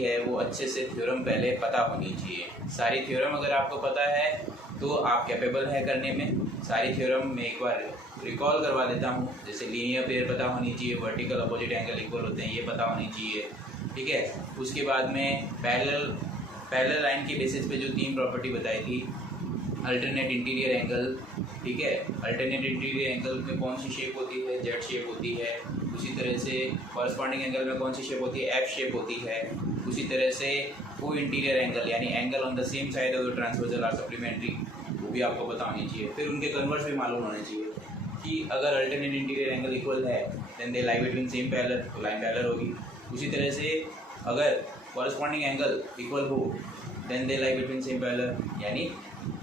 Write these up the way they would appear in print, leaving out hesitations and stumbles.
है वो अच्छे से थ्योरम पहले पता होनी चाहिए। सारी थ्योरम अगर आपको पता है तो आप कैपेबल है करने में। सारी थ्योरम मैं एक बार रिकॉल करवा देता हूँ। जैसे लीनियर पेयर पता होनी चाहिए, वर्टिकल अपोजिट एंगल इक्वल होते हैं ये पता होनी चाहिए, ठीक है। उसके बाद में पैरेलल लाइन के बेसिस पे जो 3 प्रॉपर्टी बताई थी, अल्टरनेट इंटीरियर एंगल, ठीक है। अल्टरनेट इंटीरियर एंगल में कौन सी शेप होती है, जेड शेप होती है। उसी तरह से कॉरस्पॉन्डिंग एंगल में कौन सी शेप होती है, एफ शेप होती है। उसी तरह से को इंटीरियर एंगल यानी angle on the same side of the transversal are supplementary, वो भी आपको पता होनी चाहिए। फिर उनके कन्वर्स भी मालूम होने चाहिए कि अगर अल्टरनेट इंटीरियर एंगल इक्वल है then they lie between same parallel, तो लाइन पैरेलल होगी। उसी तरह से अगर कॉरस्पॉन्डिंग एंगल इक्वल हो then they lie between same parallel, यानी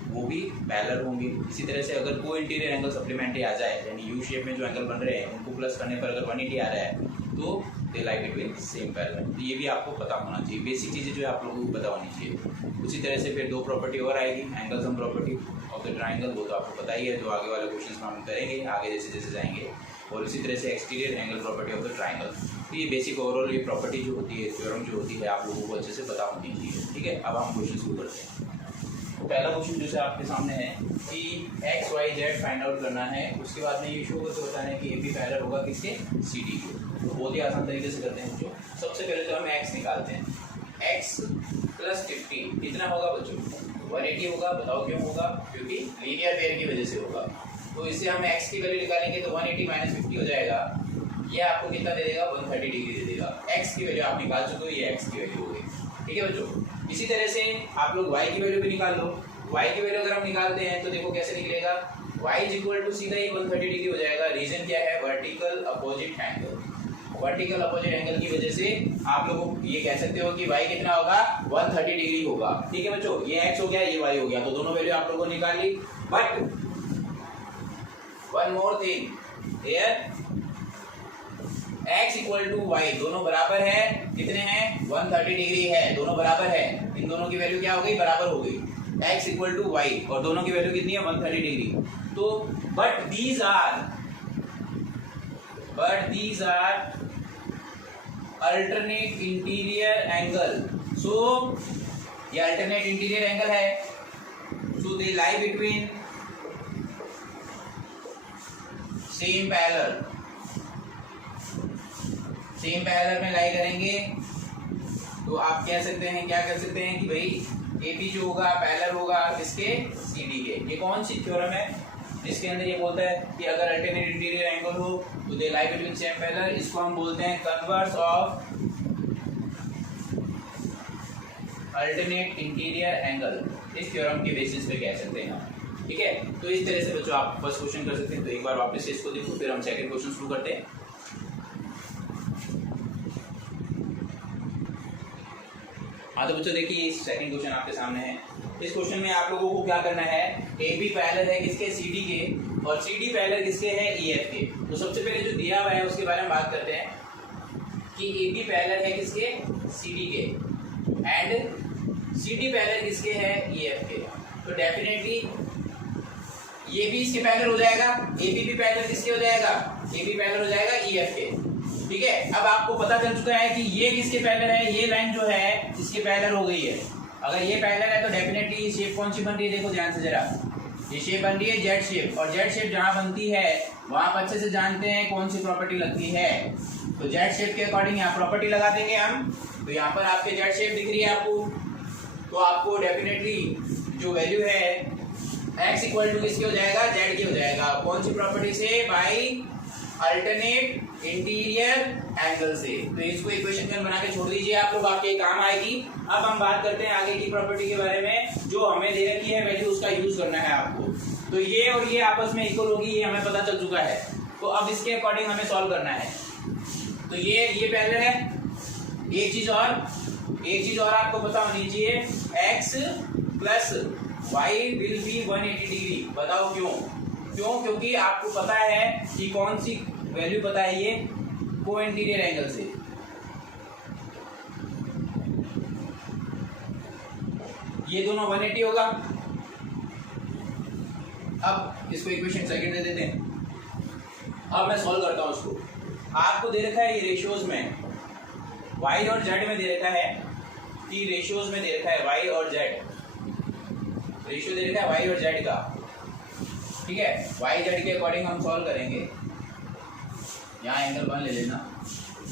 वो भी पैरेलल होंगे। इसी तरह से अगर को इंटीरियर एंगल सप्लीमेंट्री आ जाए यानी यू शेप में जो एंगल बन रहे हैं उनको प्लस करने पर अगर 180 आ रहा है तो दे लाई बिटवीन सेम पैरेलल। तो ये भी आपको पता होना चाहिए। बेसिक चीज़ें जो है आप लोगों को पता होनी चाहिए। उसी तरह से फिर 2 प्रॉपर्टी और आएगी, angle sum property of the triangle, वो तो आपको पता ही है, जो आगे वाले क्वेश्चन में हम करेंगे आगे जैसे जैसे जाएंगे। और इसी तरह से exterior angle property of the triangle. तो ये बेसिक ओवरऑल ये प्रॉपर्टी जो होती है, थ्योरम जो होती है, आप लोगों को अच्छे से पता होनी चाहिए, ठीक है। अब हम क्वेश्चन शुरू करते हैं। तो पहला क्वेश्चन जो है आपके सामने है कि X Y Z find out करना है। उसके बाद में ये शो करके बताना है कि ए बी पैरेलल होगा किसके, सी डी के। तो बहुत ही आसान तरीके से करते हैं बच्चों। सबसे पहले तो हम एक्स निकालते हैं। एक्स प्लस 50 कितना होगा बच्चों, 180 होगा। बताओ क्यों होगा, क्योंकि लीनियर पेयर की वजह से होगा। तो इससे हम एक्स की वैल्यू निकालेंगे तो 180 माइनस 50 हो जाएगा। ये आपको कितना दे देगा, 130 डिग्री दे देगा। एक्स की वैल्यू आप निकाल चुके हो, ये एक्स की वैल्यू हो गई, ठीक है बच्चों। इसी तरह से आप लोग y की वैल्यू भी निकाल लो। y की वैल्यू अगर हम निकालते हैं तो देखो कैसे निकलेगा, y इज इक्वल टू सीधा ही 130 डिग्री हो जाएगा। रीजन क्या है, vertical opposite angle. Vertical opposite angle की वजह से आप लोग ये कह सकते हो कि y कितना होगा, 130 डिग्री होगा, ठीक है बच्चों। ये x हो गया, ये y हो गया, तो दोनों वैल्यू आप लोगों ने निकाल ली। But one more thing here, x equal to Y दोनों बराबर है, कितने हैं, 130 डिग्री है, दोनों बराबर है। इन दोनों की वैल्यू क्या हो गई, बराबर हो गई। x इक्वल टू वाई और दोनों की वैल्यू कितनी है, 130 डिग्री। तो but these are alternate interior angle. So ये अल्टरनेट इंटीरियर एंगल है, so they lie between same parallel. Same parallel में लाई करेंगे तो आप कह सकते हैं, क्या कर सकते हैं कि भाई ए बी जो होगा पैरेलल होगा किसके, सी डी के। ये कौन सी थ्योरम है जिसके अंदर ये बोलता है कि अगर अल्टरनेट इंटीरियर एंगल हो तो दे लाई बिटवीन सेम पैरेलल। इसको हम बोलते हैं converse of alternate interior angle. इस थ्योरम के बेसिस पे कह सकते हैं हम, ठीक है। तो इस तरह से बच्चों आप फर्स्ट क्वेश्चन कर सकते हैं। तो एक बार वापस से इसको देखो, फिर हम सेकंड क्वेश्चन शुरू करते हैं। हाँ तो बच्चों देखिए सेकंड क्वेश्चन आपके सामने है। इस क्वेश्चन में आप लोगों को क्या करना है, ए बी पैरेलल है किसके, सी डी के, और सी डी पैरेलल किसके है, ई एफ के। तो सबसे पहले जो दिया हुआ है उसके बारे में बात करते हैं कि ए बी पैरेलल है किसके, सी डी के, एंड सी डी पैरेलल किसके है, ई एफ के। तो डेफिनेटली ये भी इसके पैरेलल हो जाएगा, ए बी भी पैरेलल किसके हो जाएगा, ए बी पैरेलल हो जाएगा ई एफ के, ठीक है। अब आपको पता चल चुका है कि ये किसके पैरेलल है, ये लाइन जो है इसके पैरेलल हो गई है। अगर ये पैरेलल है तो डेफिनेटली शेप कौन सी बन रही है, देखो ध्यान से जरा, ये शेप बन रही है जेड शेप। और जेड शेप जहां बनती है वहां आप अच्छे से जानते हैं कौन सी प्रॉपर्टी लगती है। तो जेड शेप के अकॉर्डिंग यहाँ प्रॉपर्टी लगा देंगे हम। तो यहाँ पर आपके जेड शेप दिख रही है आपको, तो आपको डेफिनेटली जो वैल्यू है एक्स इक्वल टू किसके हो जाएगा, जेड के हो जाएगा। कौन सी प्रॉपर्टी से, बाई अल्टरनेट इंटीरियर एंगल से। तो इसको इक्वेशन बना के छोड़ दीजिए आप लोग, आपके काम आएगी। अब हम बात करते हैं आगे की प्रॉपर्टी के बारे में, जो हमें दे रखी है वैल्यू, उसका यूज करना है आपको। तो ये और ये आपस में इक्वल होगी, ये हमें पता चल चुका है। तो अब इसके अकॉर्डिंग हमें सॉल्व करना है। तो ये पैरेलल है। एक चीज और आपको पता होनी चाहिए, X plus Y will be 180 degree. बताओ क्यों, क्योंकि आपको पता है कि कौन सी वैल्यू पता है, ये को इंटीरियर एंगल से। ये दोनों 180 होगा। अब इसको इक्वेशन सेकंड दे देते हैं। अब मैं सॉल्व करता हूं इसको। आपको दे रखा है ये रेशियोज में, y और z में दे रखा है कि रेशियोज में दे रखा है वाई और जेड, रेशियो दे रखा है वाई और जेड का, ठीक है। वाई जेड के अकॉर्डिंग हम सॉल्व करेंगे। यहाँ एंगल 1 ले लेना,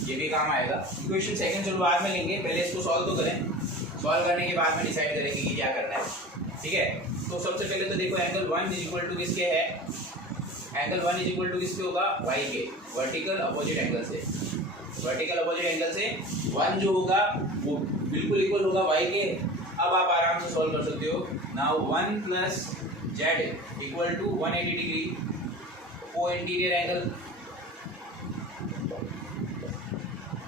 ये भी काम आएगा। इक्वेशन सेकंड चलो बाद में लेंगे, पहले इसको सॉल्व तो करें, सॉल्व करने के बाद में डिसाइड करेंगे कि क्या करना है, ठीक है। तो सबसे पहले तो देखो एंगल 1 इज इक्वल टू किसके है, एंगल 1 इज इक्वल टू किसके होगा, वाई के, वर्टिकल अपोजिट एंगल से, वर्टिकल अपोजिट एंगल से 1 जो होगा वो बिल्कुल इक्वल होगा वाई के। अब आप आराम से सॉल्व कर सकते हो। Now 1 plus Z equal to 180 degree को इंटीरियर एंगल,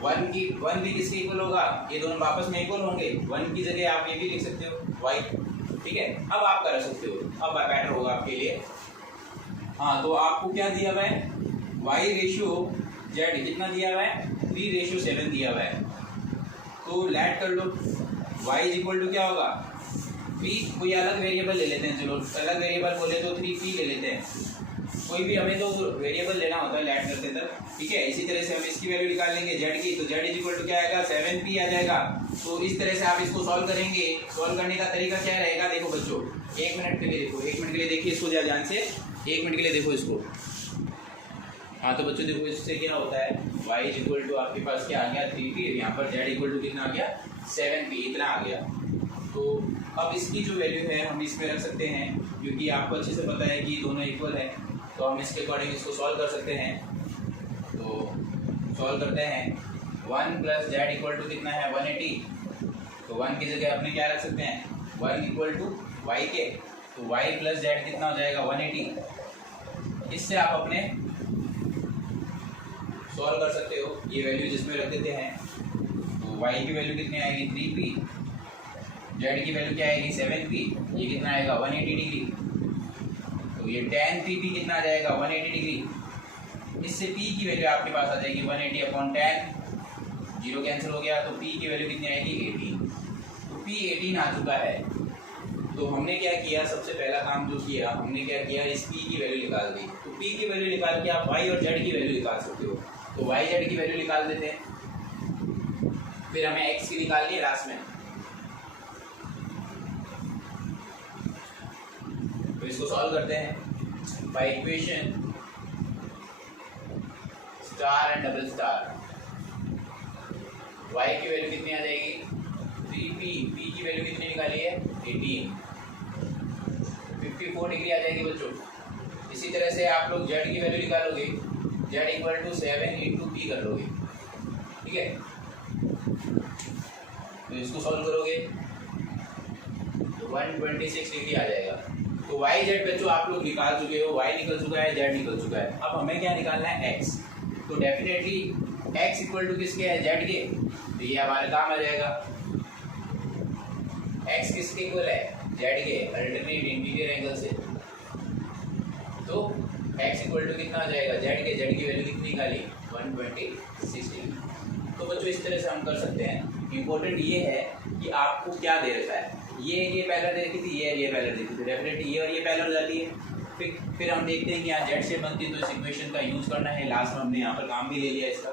1 भी किसके इक्वल होगा, ये दोनों आपस में इक्वल होंगे। 1 की जगह आप ये भी लिख सकते हो y, ठीक है। अब आप कर सकते हो, अब बेटर होगा आपके लिए। हाँ, तो आपको क्या दिया हुआ है, y रेशियो z कितना दिया हुआ है, 3:7 दिया हुआ है। तो लैट कर लो, y इज इक्वल टू क्या होगा, 3, कोई अलग वेरिएबल ले लेते हैं, चलो अलग वेरिएबल बोले तो 3p ले लेते हैं, कोई भी हमें तो वेरिएबल लेना होता है लैट करते तक, ठीक है। इसी तरह से हम इसकी वैल्यू निकाल लेंगे जेड की, तो जेड इज इक्वल टू क्या आएगा, 7p आ जाएगा। तो इस तरह से आप इसको सॉल्व करेंगे। सॉल्व करने का तरीका क्या रहेगा, देखो बच्चों 1 मिनट के लिए देखो, 1 मिनट के लिए देखिए इसको ध्यान से, 1 मिनट के लिए देखो इसको। हाँ तो बच्चों देखो इससे क्या होता है, y इज इक्वल टू आपके पास क्या आ गया 3p, यहाँ पर z इक्वल टू कितना आ गया 7p, इतना आ गया। तो अब इसकी जो वैल्यू है हम इसमें रख सकते हैं, क्योंकि आपको अच्छे से पता है कि दोनों इक्वल है, तो हम इसके अकॉर्डिंग इसको सॉल्व कर सकते हैं। तो सॉल्व करते हैं, 1 प्लस जेड इक्वल टू कितना है 180, तो 1 की जगह अपने क्या रख सकते हैं, 1 इक्वल टू वाई के, तो y प्लस जेड कितना हो जाएगा 180। इससे आप अपने सॉल्व कर सकते हो, ये वैल्यू जिसमें रख देते हैं। तो y की वैल्यू कितनी आएगी 3p, z की वैल्यू क्या आएगी 7p, ये कितना आएगा 180 डिग्री, तो ये tan p कितना आ जाएगा 180 डिग्री। इससे p की वैल्यू आपके पास आ जाएगी 180 अपॉन tan, 0 कैंसिल हो गया, तो p की वैल्यू कितनी आएगी 18। तो p 18 आ चुका है। तो हमने क्या किया, सबसे पहला काम जो किया हमने क्या किया, इस p की वैल्यू निकाल दी। तो p की वैल्यू निकाल के आप y और z की वैल्यू निकाल सकते हो। तो y z की वैल्यू निकाल देते हैं, फिर हमें x की निकालनी है लास्ट में। तो इसको सॉल्व करते हैं by equation star and double star. y की वैल्यू कितनी आ जाएगी 3p, p की वैल्यू कितनी निकाली है 18, 54 डिग्री आ जाएगी बच्चों। इसी तरह से आप लोग z की वैल्यू निकालोगे, z equal to 7 into p कर लोगे, ठीक है। तो इसको सॉल्व करोगे तो 126 डिग्री आ जाएगा। तो y z बच्चों आप लोग निकाल चुके हो, y निकल चुका है, z निकल चुका है। अब हमें क्या निकालना है x, तो डेफिनेटली x इक्वल टू किसके है z के, तो ये हमारा काम आ जाएगा। x किसके इक्वल है z के, अल्टरनेट इंटीरियर एंगल से। तो x इक्वल टू कितना आ जाएगा z के, z की वैल्यू कितनी निकाली 126 डिग्री। तो बच्चों इस तरह से हम कर सकते हैं। इम्पोर्टेंट ये है कि आपको क्या दे रखा है, ये पैलर दे रखी थी, ये पैलर देखी थी, डेफिनेटली ये और ये पैलर हो जाती है। फिर हम देखते हैं कि यहाँ जेड से बनती है, तो इस इक्वेशन का यूज़ करना है। लास्ट में हमने यहाँ पर काम भी ले लिया इसका,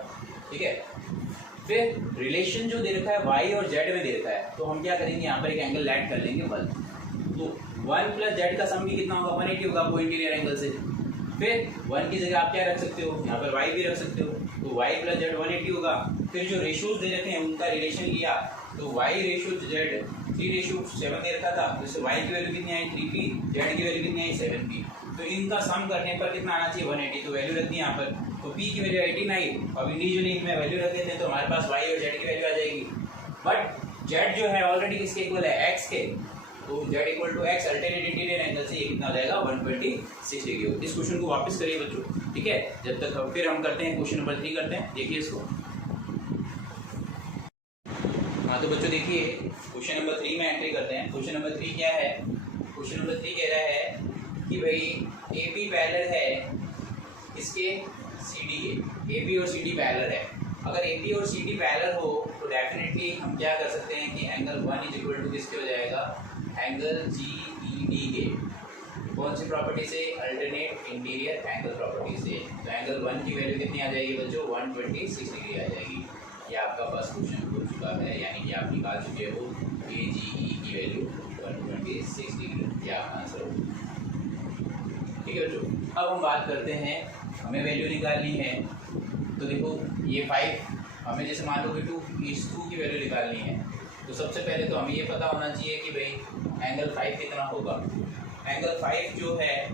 ठीक है। फिर रिलेशन जो दे रखा है वाई और जेड में दे रखा है, तो हम क्या करेंगे यहाँ पर एक एंगल ऐड कर लेंगे 1। तो 1 प्लस जेड का सम भी कितना होगा 180 होगा वो इंटीरियर एंगल से। फिर 1 की जगह आप क्या रख सकते हो, यहाँ पर y भी रख सकते हो, तो y प्लस जेड 180 होगा। फिर जो रेशियोज दे रखे हैं उनका रिलेशन लिया, तो y रेशियो जेड 3:7 दे रखा था, तो इससे y की वैल्यू कितनी आई 3p, z की वैल्यू कितनी आई 7p। तो इनका सम करने पर कितना आना चाहिए 180, तो वैल्यू रखनी है यहाँ पर। तो p की वैल्यू 18 आई, अब इंडिविजुअली इनमें वैल्यू रख देते हैं, तो हमारे पास y और z की वैल्यू आ जाएगी। बट z जो है ऑलरेडी किसके इक्वल है x के, तो z equal to x alternate interior angle से ये कितना हो जाएगा 126 डिग्री। इस क्वेश्चन को वापस करिए बच्चों, ठीक है। जब तक फिर हम करते हैं क्वेश्चन नंबर 3 करते हैं, देखिए इसको। हाँ तो बच्चों देखिए क्वेश्चन नंबर 3 में एंट्री करते हैं। क्वेश्चन नंबर 3 क्या है, क्वेश्चन नंबर 3 कह रहा है कि भाई AB पैरेलल है इसके CD के, AB और CD पैरेलल है। अगर AB और CD पैरेलल हो तो डेफिनेटली हम क्या कर सकते हैं कि एंगल 1 इज इक्वल टू किसके हो जाएगा, एंगल GED के। कौन सी प्रॉपर्टी से, अल्टरनेट इंटीरियर एंगल प्रॉपर्टी से। तो एंगल 1 की वैल्यू कितनी आ जाएगी बच्चों 126 डिग्री आ जाएगी। ये आपका फर्स्ट क्वेश्चन हो चुका है। चुका है, यानी कि आप निकाल चुके हो AGE की वैल्यू 126 डिग्री, या आंसर हो। ठीक है बच्चों, अब हम बात करते हैं, हमें वैल्यू निकालनी है। तो देखो ये 5, हमें जैसे मान लो कि 2 की वैल्यू निकालनी है, तो सबसे पहले तो हमें ये पता होना चाहिए कि भाई एंगल 5 कितना होगा। एंगल 5 जो है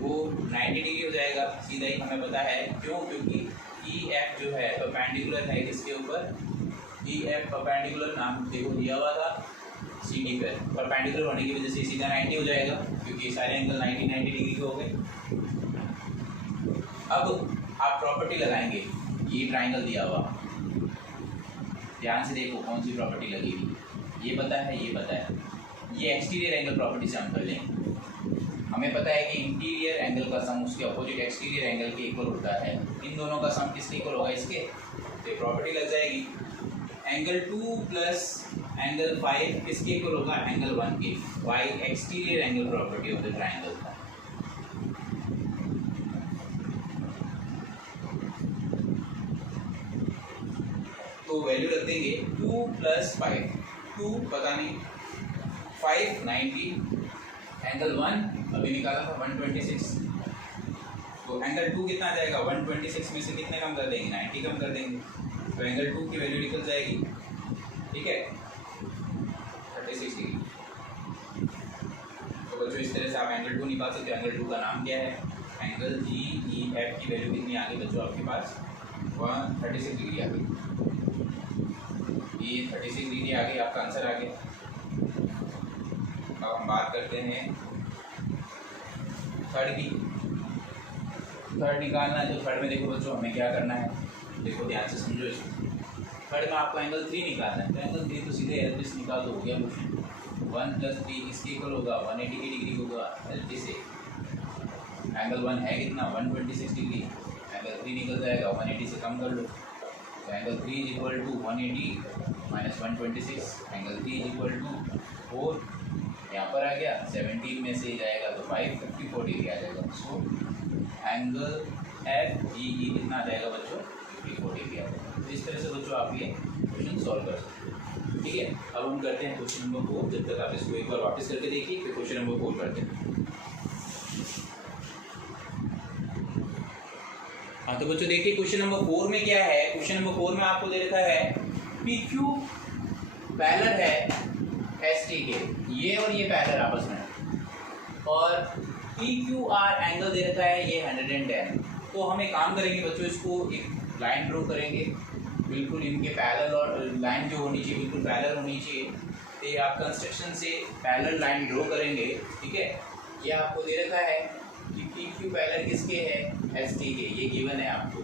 वो 90 डिग्री हो जाएगा, सीधा ही हमें पता है। क्यों? क्योंकि EF जो है परपेंडिकुलर है किसके ऊपर, EF परपेंडिकुलर नाम देखो दिया हुआ था CD पर, परपेंडिकुलर होने की वजह से सीधा 90 हो जाएगा, क्योंकि सारे एंगल 90 डिग्री के हो गए। अब आप प्रॉपर्टी लगाएंगे, ये ट्राइंगल दिया हुआ, ध्यान से देखो कौन सी प्रॉपर्टी लगेगी। ये पता है, ये पता है, ये एक्सटीरियर एंगल प्रॉपर्टी से हम कर लेंगे। हमें पता है कि इंटीरियर एंगल का सम उसके अपोजिट एक्सटीरियर एंगल के इक्वल होता है। इन दोनों का सम किसके इक्वल होगा, इसके। तो प्रॉपर्टी लग जाएगी, एंगल 2 प्लस एंगल 5 किसके इक्वल होगा, एंगल 1 के, by exterior angle property of the triangle का। तो वैल्यू रख देंगे 2 प्लस 5, 2 पता नहीं, 5 90, एंगल 1 अभी निकाला था 126, तो एंगल 2 कितना आ जाएगा, 126 में से कितने कम कर देंगे, 90 कम कर देंगे, तो एंगल 2 की वैल्यू निकल जाएगी। ठीक है, 36 डिग्री। तो बच्चों इस तरह से आप एंगल 2 निकाल सकते हो। एंगल 2 का नाम क्या है, एंगल GEF की वैल्यू कितनी आ गई बच्चों आपके पास, 36 डिग्री आ गई। ये 36 डिग्री आ गई, आपका आंसर आ गया। अब हम बात करते हैं थर्ड की। थर्ड निकालना है, तो थर्ड में देखो बच्चों हमें क्या करना है, देखो ध्यान से समझो इसको। थर्ड में आपको एंगल 3 निकालना है, तो एंगल 3 तो सीधे एलजी से निकाल दो, हो गया क्वेश्चन। 1 + 3 इसके इक्वल होगा 180 डिग्री होगा एलजी से। एंगल 1 है कितना, 126 डिग्री, एंगल 3 निकल जाएगा, 180 से कम कर लो, तो एंगल 3 = 180 - 126, एंगल 3 = 4, यहाँ पर आ गया 17 में से जाएगा तो 554 डिग्री आ जाएगा। सो एंगल FGE कितना आ जाएगा बच्चों, 54 डिग्री आ जाएगा। तो इस तरह से बच्चों आप ये क्वेश्चन सॉल्व कर सकते हैं। ठीक है, अब हम करते हैं क्वेश्चन नंबर 4। जब तक आप इसको एक बार वापस करके देखिए, फिर क्वेश्चन नंबर 4 करते हैं। हाँ तो बच्चों देखिए क्वेश्चन नंबर 4 में क्या है। क्वेश्चन नंबर 4 में आपको दे रखा है PQ पैरेलल है ST के, ये और ये पैरेलल आपस में, और PQR एंगल दे रखा है ये 110। तो हम एक काम करेंगे बच्चों, इसको एक लाइन ड्रॉ करेंगे, बिल्कुल इनके पैरेलल, और लाइन जो होनी चाहिए बिल्कुल पैरेलल होनी चाहिए। तो ये आप कंस्ट्रक्शन से पैरेलल लाइन ड्रॉ करेंगे। ठीक है, ये आपको दे रखा है कि PQ पैरेलल किसके है, ST के, ये गिवन है आपको।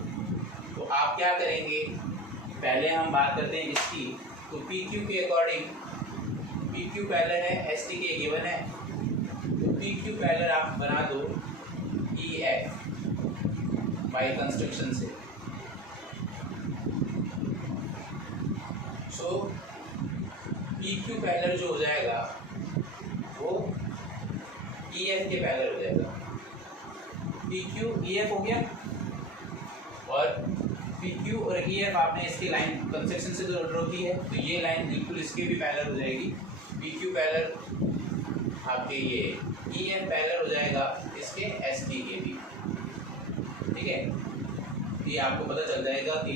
तो आप क्या करेंगे, पहले हम बात करते हैं इसकी। तो PQ के अकॉर्डिंग, PQ पैरेलल है ST के, गिवन है, तो PQ पैरेलल आप बना दो EF बाय कंस्ट्रक्शन से। सो PQ पैरेलल जो हो जाएगा वो EF के पैरेलल हो जाएगा। PQ EF हो गया, और PQ और EF आपने इसकी लाइन कंस्ट्रक्शन से जो ड्रॉ की है, तो ये लाइन बिल्कुल इसके भी पैरेलल हो जाएगी। PQ पैरेलल आपके ये EF पैरेलल हो जाएगा इसके ST के भी। ठीक है, ये आपको पता चल जाएगा कि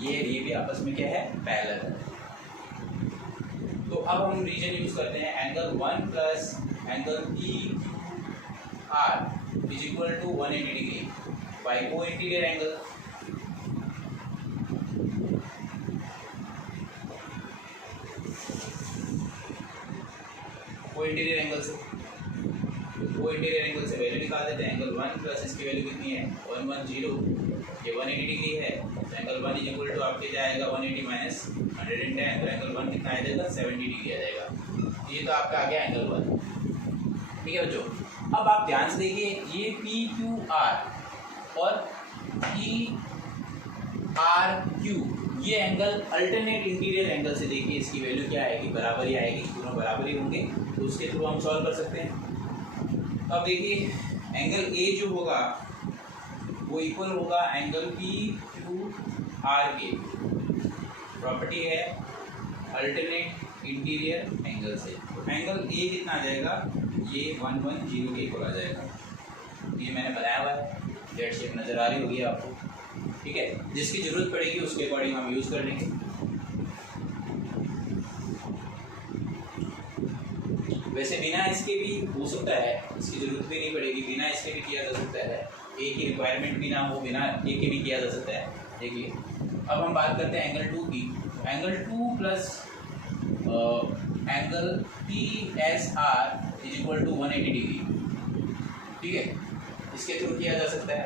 ये भी आपस में क्या है, पैरेलल है। तो अब हम रीजन यूज करते हैं, angle 1 plus angle PQR = 180 degree by को इंटीरियर एंगल। को इंटीरियर एंगल से वैल्यू निकाल देते हैं। एंगल 1 प्लस इसकी वैल्यू कितनी है, 110, ये 180 डिग्री है। तो एंगल 1 = आपके जाएगा 180 - 110, तो एंगल 1 कितना आ जाएगा, 70 डिग्री आ जाएगा। ये तो आपका आ गया एंगल 1। ठीक है बच्चों, अब आप ध्यान से देखिए, ये PQR और PRQ ये एंगल अल्टरनेट इंटीरियर एंगल से देखिए, इसकी वैल्यू क्या आएगी, बराबर ही आएगी, दोनों बराबर ही होंगे, तो उसके थ्रू हम सॉल्व कर सकते हैं। अब देखिए एंगल A जो होगा वो इक्वल होगा एंगल PQR के। प्रॉपर्टी है अल्टरनेट इंटीरियर एंगल से। तो एंगल ए कितना आ जाएगा, ये 110 के इक्वल आ जाएगा। ये मैंने बनाया हुआ है, जेड शेप नज़र आ रही होगी आपको, ठीक है। जिसकी ज़रूरत पड़ेगी उसके अकॉर्डिंग हम यूज़ कर लेंगे। वैसे बिना इसके भी हो सकता है, इसकी ज़रूरत भी नहीं पड़ेगी, बिना इसके भी किया जा सकता है। ए की रिक्वायरमेंट भी ना हो, बिना ए के भी किया जा सकता है। देखिए अब हम बात करते हैं एंगल 2 की। Angle 2 plus angle PSR is equal to 180 degree, ठीक है। इसके थ्रू किया जा सकता है,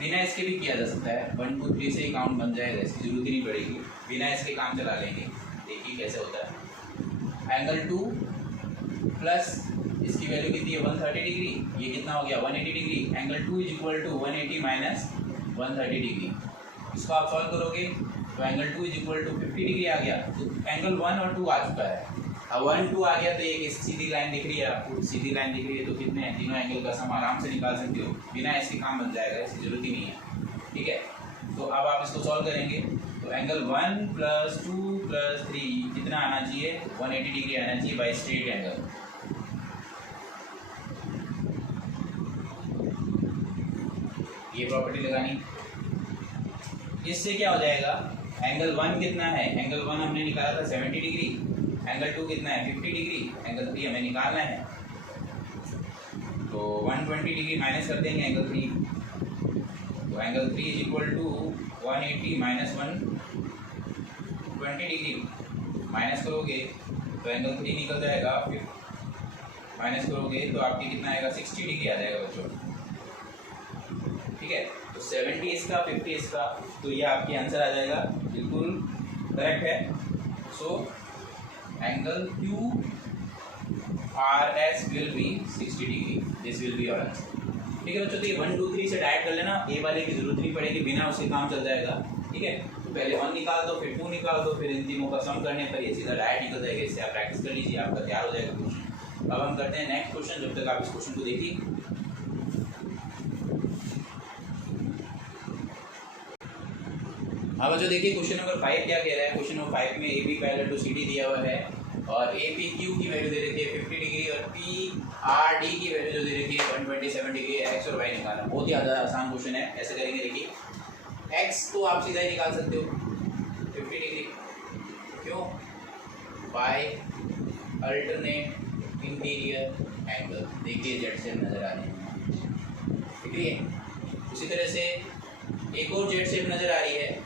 बिना इसके भी किया जा सकता है। 1 2 3 से ही काउंट बन जाएगा, इसकी ज़रूरत ही नहीं पड़ेगी, बिना इसके काम चला लेंगे। देखिए कैसे होता है। एंगल 2 प्लस इसकी वैल्यू कितनी है 130 डिग्री, ये कितना हो गया 180 degree. Angle 2 is equal to 180 minus 130 degree. इसको आप सॉल्व करोगे तो angle 2 is equal to 50 degree आ गया। तो एंगल 1 और 2 आ चुका है। अब 1 2 आ गया तो एक सीधी लाइन दिख रही है आपको, सीधी लाइन दिख रही है तो कितने हैं, तीनों एंगल का सम आराम से निकाल सकते हो, बिना इसके काम बन जाएगा, इसकी जरूरत ही नहीं है, ठीक है। तो अब आप इसको सॉल्व करेंगे तो एंगल 1 प्लस 2 प्लस 3 कितना आना चाहिए 180 डिग्री आना चाहिए बाई स्ट्रेट एंगल। ये प्रॉपर्टी लगानी, इससे क्या हो जाएगा, एंगल 1 कितना है, एंगल 1 हमने निकाला था 70 डिग्री, एंगल 2 कितना है 50 डिग्री, एंगल 3 हमें निकालना है तो 120 डिग्री माइनस कर देंगे एंगल 3। तो angle 3 is equal to 180 minus 120 degree, minus करोगे तो एंगल 3 निकल जाएगा, फिर माइनस करोगे तो आपके कितना आएगा 60 डिग्री आ जाएगा बच्चों, ठीक है। तो 70 इसका 50 इसका, तो ये आपके आंसर आ जाएगा, बिल्कुल करेक्ट है। So angle QRS will be 60 degree, this will be your answer, ठीक है बच्चों। तो ये 1 2 3 से डायरेक्ट कर लेना, ए वाले की जरूरत नहीं पड़ेगी, बिना उसके काम चल जाएगा, ठीक है। तो पहले 1 निकाल दो, फिर 2 निकाल दो, फिर इन तीनों का सम करने पर ये सीधा डायरेक्ट निकल जाएगा। इससे आप प्रैक्टिस कर लीजिए, आपका तैयार हो जाएगा क्वेश्चन। अब हम करते हैं नेक्स्ट क्वेश्चन, जब तक आप इस क्वेश्चन को देखिए। हाँ बच्चों देखिए क्वेश्चन नंबर 5 क्या कह रहा है। क्वेश्चन नंबर 5 में AB पैरेलल टू CD दिया हुआ है और APQ की वैल्यू दे रखी है 50 डिग्री और PRD की वैल्यू जो दे रखी है 127 डिग्री। एक्स और वाई निकालना, बहुत ही ज़्यादा आसान क्वेश्चन है। ऐसे करेंगे, देखिए एक्स तो आप सीधा ही निकाल सकते हो 50 डिग्री, क्यों, बाय अल्टरनेट इंटीरियर एंगल। देखिए जेड शेप नज़र आ रही है, ठीक है। उसी तरह से एक और जेड शेप नज़र आ रही है।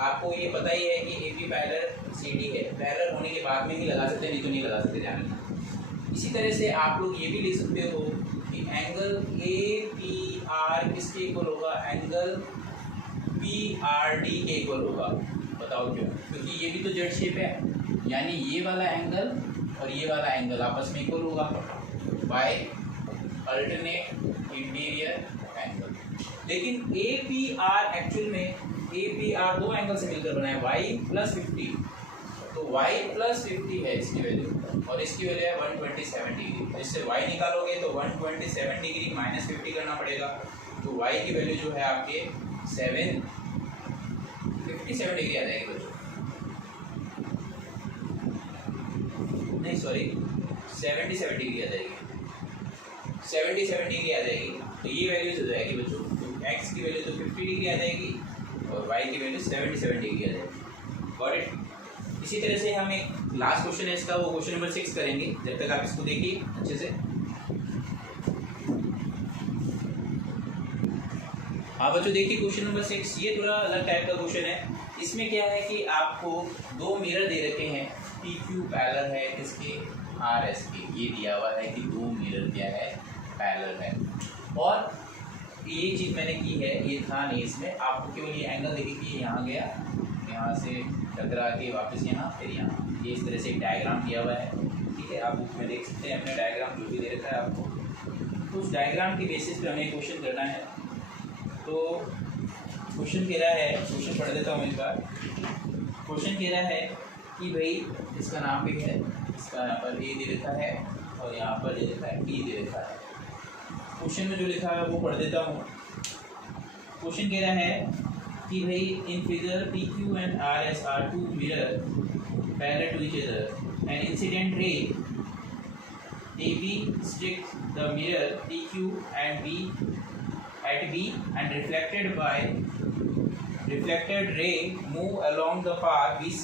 आपको ये पता ही है कि AB पैरेलल CD है, पैरेलल होने के बाद में ही लगा सकते हैं, नहीं तो नहीं लगा सकते, ध्यान। इसी तरह से आप लोग ये भी लिख सकते हो कि एंगल APR किसके इक्वल होगा, एंगल PRD के इक्वल होगा। बताओ क्यों, क्योंकि ये भी तो जेड शेप है, यानी ये वाला एंगल और ये वाला एंगल आपस में इक्वल होगा बाय अल्टरनेट इंटीरियर एंगल। लेकिन APR एक्चुअल में APR दो एंगल से मिलकर बना है, y प्लस 50, तो y प्लस 50 है इसकी वैल्यू और इसकी वैल्यू है 127 डिग्री। इससे y निकालोगे तो 127 डिग्री माइनस 50 करना पड़ेगा, तो y की वैल्यू जो है आपके 57 डिग्री आ जाएगी बच्चों, नहीं सॉरी 77 डिग्री आ जाएगी, 77 डिग्री आ जाएगी। तो ये वैल्यू हो जाएगी बच्चों, तो x की वैल्यू तो 50 डिग्री आ जाएगी और y की वैल्यू 77 डिग्री आ जाएगी। Got it. इसी तरह से हम एक लास्ट क्वेश्चन है इसका, वो क्वेश्चन नंबर 6 करेंगे, जब तक आप इसको देखिए अच्छे से। हाँ बच्चों देखिए क्वेश्चन नंबर 6, ये थोड़ा अलग टाइप का क्वेश्चन है। इसमें क्या है कि आपको दो मिरर दे रखे हैं, PQ पैरेलल है किसके, RS के। ये दिया हुआ है कि दो मिरर क्या है, पैरेलल है। और ये चीज़ मैंने की है, ये था नहीं इसमें, आपको केवल ये एंगल देखिए कि यहाँ गया, यहाँ से टकरा के वापस यहाँ, फिर यहाँ, ये इस तरह से एक डायग्राम दिया हुआ है, ठीक है। आप बुक में देख सकते हैं अपना डायग्राम जो भी दे रखा है आपको, तो उस डायग्राम के बेसिस पे हमें क्वेश्चन करना है। तो क्वेश्चन कह रहा है, क्वेश्चन पढ़ देता हूँ एक बार। क्वेश्चन कह रहा है कि भाई इसका नाम भी है, इसका यहाँ पर A दे रखा है और यहाँ पर दे रखा है T दे रखा है। क्वेश्चन में जो लिखा है वो पढ़ देता हूँ। क्वेश्चन कह रहा है कि भाई in figure P Q and R S are two mirror parallel to each other and incident ray AB strikes the mirror PQ and B at B and reflected ray move along the path BC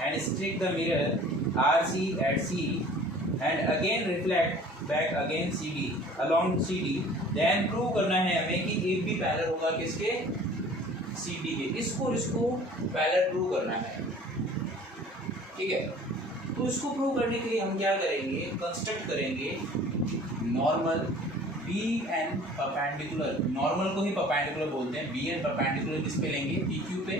and strike the mirror RC at C and again reflect back again CD along CD. then prove करना है हमें कि एक भी parallel होगा किसके CD के, इसको पैरेलल प्रूव करना है, ठीक है। तो इसको प्रूव करने के लिए हम क्या करेंगे, कंस्ट्रक्ट करेंगे normal B N perpendicular, normal को ही परपेंडिकुलर बोलते हैं, बी एन परपेंडिकुलर किस पे लेंगे पी क्यू पे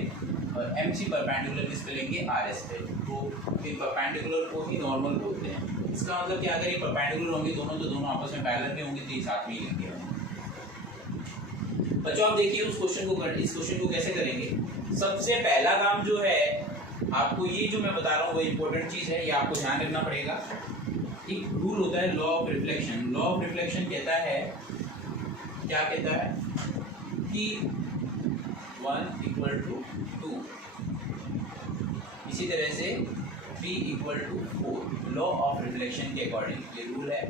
और एम सी परपेंडिकुलर किस पे लेंगे आर एस पे, तो इन परपेंडिकुलर को ही नॉर्मल बोलते हैं। इसका मतलब क्या, अगर ये परपेंडिकुलर होंगे दोनों तो दोनों आपस में पैरेलल पे होंगे तो ये साथ में ही लिख दिया। बच्चों आप देखिए इस क्वेश्चन को कैसे करेंगे। सबसे पहला काम जो है आपको, ये जो मैं बता रहा हूँ वो इम्पोर्टेंट चीज़ है, ये आपको ध्यान रखना पड़ेगा। एक रूल होता है law of reflection. Law of reflection कहता है, क्या कहता है कि 1 = 2, इसी तरह से 3 = 4। लॉ ऑफ रिफ्लेक्शन के अकॉर्डिंग ये रूल है,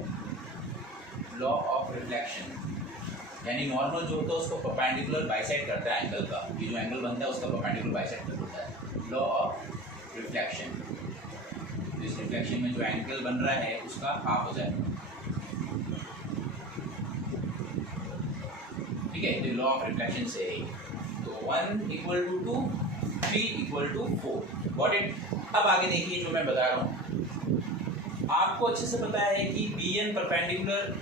लॉ ऑफ रिफ्लेक्शन। यानी नॉर्मल जो होता है उसको परपेंडिकुलर बाइसेक्ट करता है एंगल का, ये जो एंगल बनता है उसका परपेंडिकुलर बाइसेक्ट होता है, लॉ ऑफ रिफ्लेक्शन। इस रिफ्लेक्शन में जो एंगल बन रहा है उसका हाफ हो जाए, ठीक है। तो लॉ ऑफ रिफ्लेक्शन से तो 1 = 2, 3 = 4, गॉट इट। अब आगे देखिए जो मैं बता रहा हूँ, आपको अच्छे से पता है कि बी एन परपेंडिकुलर,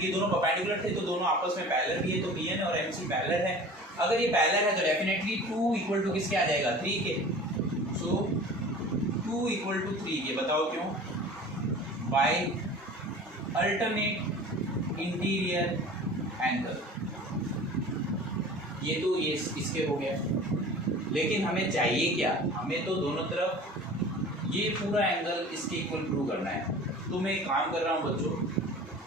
ये दोनों परपेंडिकुलर थे तो दोनों आपस में पैरेलल भी है, तो बी एन और एम सी पैरेलल है। अगर ये पैरेलल है तो डेफिनेटली 2 = किसके आ जाएगा 3 के, सो 2 = 3 के। बताओ क्यों, बाय अल्टरनेट इंटीरियर एंगल। ये तो ये इसके हो गया, लेकिन हमें चाहिए क्या, हमें तो दोनों तरफ ये पूरा एंगल इसके इक्वल प्रूव करना है। तो मैं एक काम कर रहा हूँ बच्चों,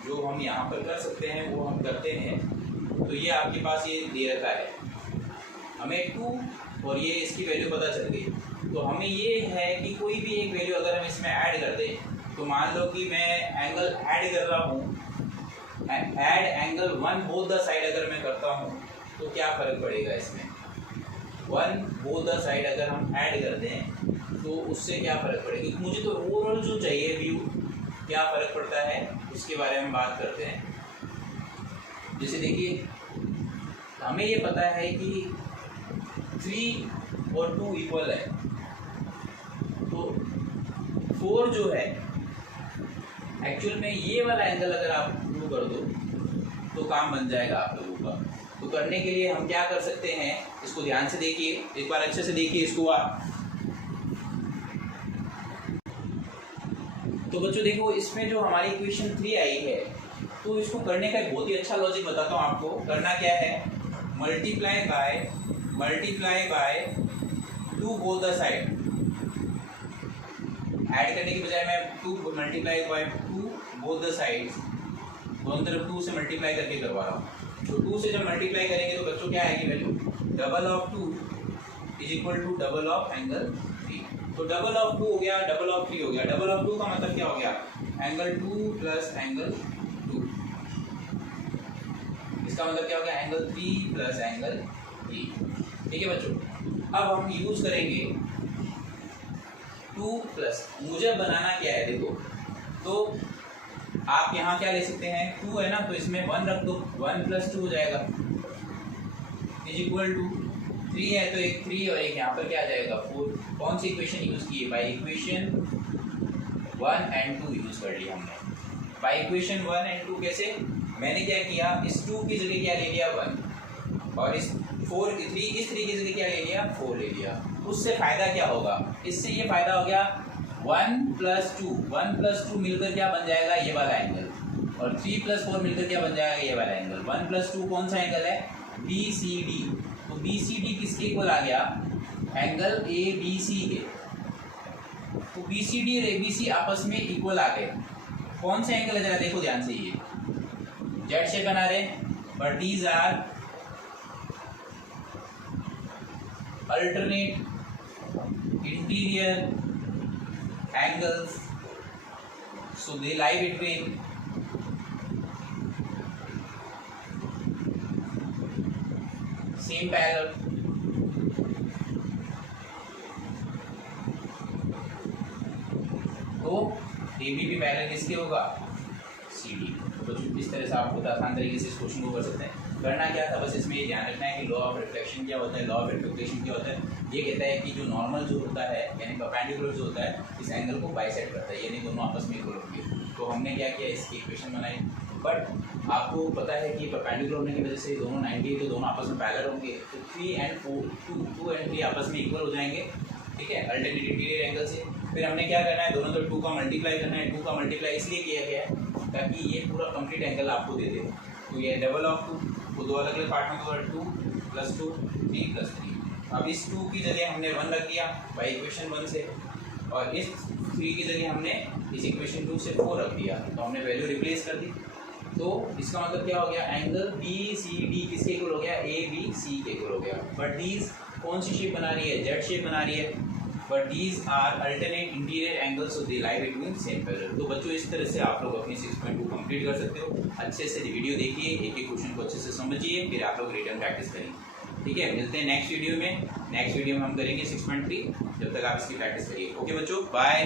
जो हम यहाँ पर कर सकते हैं वो हम करते हैं। तो ये आपके पास ये दे रखा है, हमें 2 और ये इसकी वैल्यू पता चल गई, तो हमें ये है कि कोई भी एक वैल्यू अगर हम इसमें ऐड कर दें, तो मान लो कि मैं एंगल ऐड कर रहा हूँ, add angle 1 both the side अगर मैं करता हूँ तो क्या फ़र्क पड़ेगा इसमें, 1 बोथ द साइड अगर हम ऐड कर दें तो उससे क्या फ़र्क पड़ेगा। मुझे तो ओवरऑल जो चाहिए व्यू, क्या फ़र्क पड़ता है उसके बारे में बात करते हैं। जैसे देखिए हमें ये पता है कि 3 और 2 इक्वल है, तो 4 जो है एक्चुअल में ये वाला एंगल अगर आप प्रूव कर दो तो काम बन जाएगा आप लोगों का। तो करने के लिए हम क्या कर सकते हैं, इसको ध्यान से देखिए, एक बार अच्छे से देखिए इसको आप। तो बच्चों देखो इसमें जो हमारी इक्वेशन 3 आई है, तो इसको करने का एक बहुत ही अच्छा लॉजिक बताता हूँ आपको। करना क्या है, multiply by 2 both the side. Add करने की बजाय मैं 2 multiply by 2 both the side, दोनों तरफ 2 से मल्टीप्लाई करके करवा रहा हूँ। तो 2 से जब मल्टीप्लाई करेंगे तो बच्चों क्या आएगी value, double of 2 = double of angle 3। तो डबल ऑफ 2 हो गया, डबल ऑफ 3 हो गया। डबल ऑफ 2 का मतलब क्या हो गया, एंगल 2 प्लस एंगल 2। इसका मतलब क्या हो गया, एंगल 3 प्लस एंगल 3। ठीक है बच्चों, अब हम यूज करेंगे 2 प्लस, मुझे बनाना क्या है देखो, तो आप यहाँ क्या ले सकते हैं, 2 है ना तो इसमें 1 रख दो, 1 + 2 हो जाएगा, = 3 है तो एक 3 और एक यहाँ पर क्या आ जाएगा 4। कौन सी इक्वेशन यूज की है, बाय इक्वेशन 1 और 2 यूज कर लिया हमने। बाय इक्वेशन 1 और 2 कैसे, मैंने क्या किया, इस 2 की जगह क्या ले लिया 1 और इस 3 की जगह क्या ले लिया 4 ले लिया। उससे फायदा क्या होगा, इससे ये फायदा हो गया 1 + 2 मिलकर क्या बन जाएगा ये वाला एंगल, और 3 + 4 मिलकर क्या बन जाएगा ये वाला एंगल। 1 + 2 कौन सा एंगल है, BCD। तो BCD किसके इक्वल आ गया, एंगल ABC के। तो BCD और ABC आपस में इक्वल आ गए। कौन सा एंगल है जरा देखो ध्यान से, ये जेड शेप बना रहे, but these are alternate interior angles so they lie between same parallel. तो AB भी पैरेलल किसके होगा, CD। तो इस तरह से आप बहुत आसान तरीके से इस क्वेश्चन को कर सकते हैं। करना क्या था, बस इसमें ये ध्यान रखना है कि लॉ ऑफ रिफ्लेक्शन क्या होता है, लॉ ऑफ रिफ्लेक्शन क्या होता है। ये कहता है कि जो नॉर्मल जो होता है यानी परपेंडिकुलर जो होता है इस एंगल को बाइसेक्ट करता है, यानी दोनों आपस में इक्वल होंगे। तो हमने क्या किया, इसकी इक्वेशन बनाई, बट आपको पता है कि परपेंडिकुलर होने की वजह से दोनों 90 तो दोनों आपस में पैरेलल होंगे, तो 3 and 4 2 and 3 आपस में इक्वल हो जाएंगे, ठीक है, अल्टरनेट इंटीरियर एंगल से। फिर हमने क्या करना है, दोनों तरफ 2 का मल्टीप्लाई करना है। 2 का मल्टीप्लाई इसलिए किया गया है ताकि ये पूरा कंप्लीट एंगल आपको दे दे। तो ये डबल ऑफ 2 को दो अलग अलग पार्ट में तो 2 + 2 3 + 3। अब इस 2 की जगह हमने 1 रख दिया बाई इक्वेशन 1 से, और इस 3 की जगह हमने इस इक्वेशन 2 से 4 रख दिया, तो हमने वैल्यू रिप्लेस कर दी। तो इसका मतलब क्या हो गया, एंगल BCD किसके इक्वल हो गया, ABC के इक्वल हो गया। बट दीज कौन सी शेप बना रही है, जेड शेप बना रही है, but these are alternate interior angles so they lie between same parallel. तो बच्चों इस तरह से आप लोग अपनी 6.2 कंप्लीट कर सकते हो। अच्छे से वीडियो देखिए, एक एक क्वेश्चन को अच्छे से समझिए, फिर आप लोग रिटर्न प्रैक्टिस करेंगे, ठीक है। मिलते हैं नेक्स्ट वीडियो में। नेक्स्ट वीडियो में हम करेंगे 6.3, जब तक आप इसकी प्रैक्टिस करिए। ओके बच्चों, बाय।